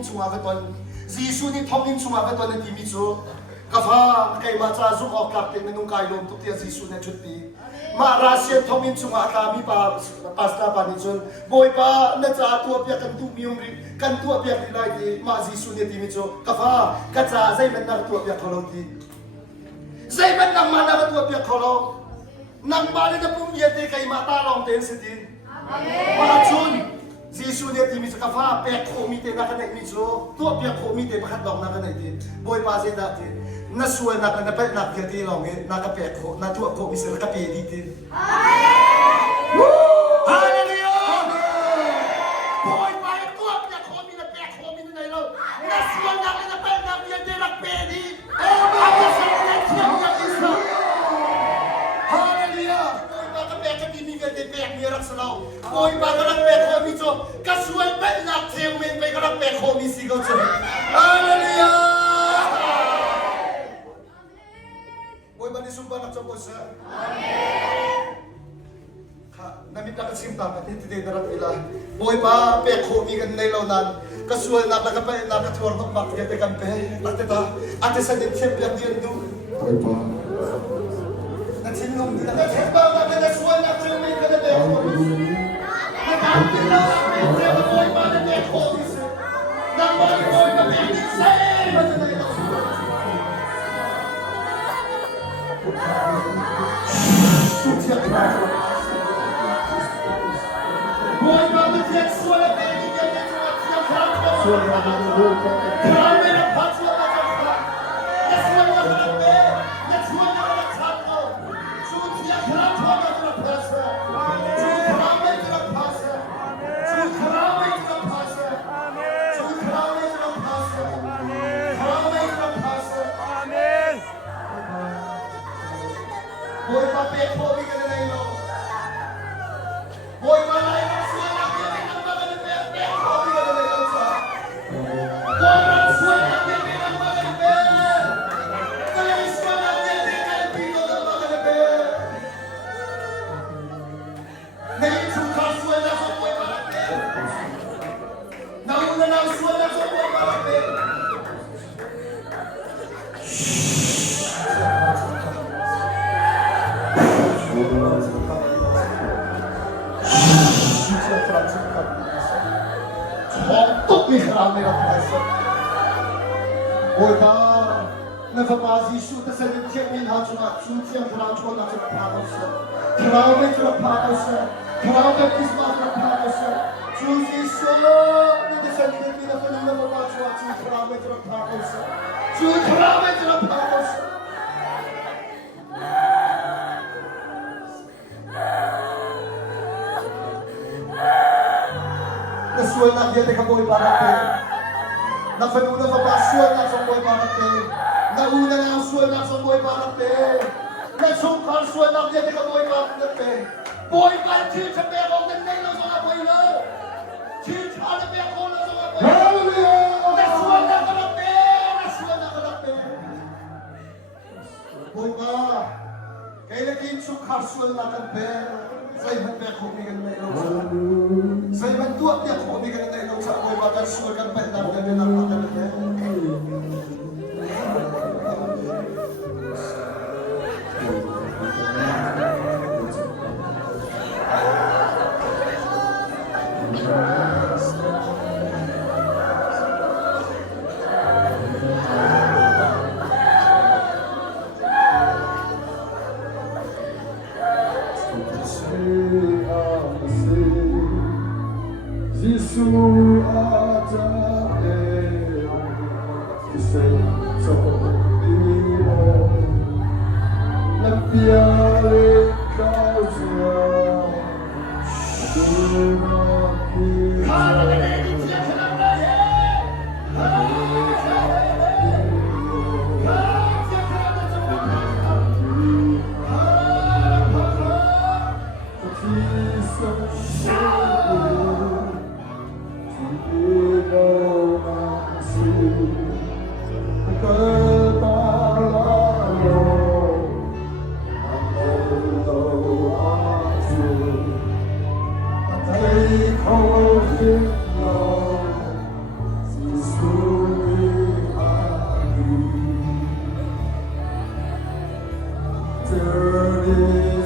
in chunga ka ton Jisu ni thong in chunga ka ton ti mi chu ka fa kai ma cha zu ok lak te menung kai lom tu ti Jisu na chuti ma ra sia thong in chunga ka mi pa pasta pa ni chun boy pa na cha tu pya kan tu miung ri kan tu pya ri lai ti ma Jisu ni ti mi chu ka fa ka cha zai men na tu pya kholo ti zai men nang ma na tu pya kholo nang ba le na pum ye te kai ma ta long ten sitin amen chun Jisu dia ti mi ka fa pe ko mi te na ka nei mi chu to pe ko mi te pakhat dong na ka nei ti boy pa se da ti na suwa na ka na pe na ke ti long e na ka pe ko na tu ko mi se ka pe di ti hallelujah boy pa ko pe ko mi na pe ko mi nei lo na suwa na ka na pe na mi te na pe di apa sa na ti ya Isra hallelujah boy pa ka pe ka di mi te pe mi rak sa lo boy pa ka pe ko mi chu ka suwa pe na te mi pe ka pe ko mi si go chu hallelujah boy ba ni sumba na chu sa amen namit na kasim ta pati ti darat ila boy pa pe ko mi kan nei lo nan ka suwa na ka pa na ka thor no mak te kan pe ate ta ate sa din chep ya din du boy pa na chin nom na ka chep ba na suwa na chu mi ka de ko na ka ti lo me te boy pa na pe ko mi se na boy pa pe ni se ba na nei lo Sucia claro. Boy, mama, get swole up, baby, get it to us, your campo. Swole up, come in a pot, you have a pot. That's what you're gonna be. That's what you're gonna tackle. Sucia claro, to the pastor. Come into the pastor. Come into the pastor. Come into the pastor. Come into the pastor. Amen. Boy, my big boy, we gonna lay low. Boy, my life is sweet. I'm giving up my big boy, we gonna lay low, sir. Boy, I'm sweet. I'm giving up my bed. The last one I'm giving up, people are not gonna bed. Name to cast when that's a boy, my bed. Now, when I'm sweet, that's a boy, my bed. Tok mi khram mera paisa boy ba na fa bazi shu ta sa ni che min ha chuna chu che khram chho na che pa ko sa khram me chu pa ko sa khram me kis ma pa ko sa chu si so na de sa ni mi na fa ni na pa chu khram me chu pa ko sa chu khram me chu pa ko sa suel na dia te ka boy barate na fenuna fa ba suel na so boy barate na una na suel na so boy barate na sum kar suel na dia te ka boy barate boy ba chi cha pe ko na nei lo so na boy lo chi cha na pe ko na so na boy hallelujah na suel na ka pe na suel na ka pe boy ba kai na kin sum kar suel na ka pe sai ban pe ko mi kan nei lo sai ban tu dia ko mi kan nei lo sa boy ba ka suel kan pe na ka na ka pe 네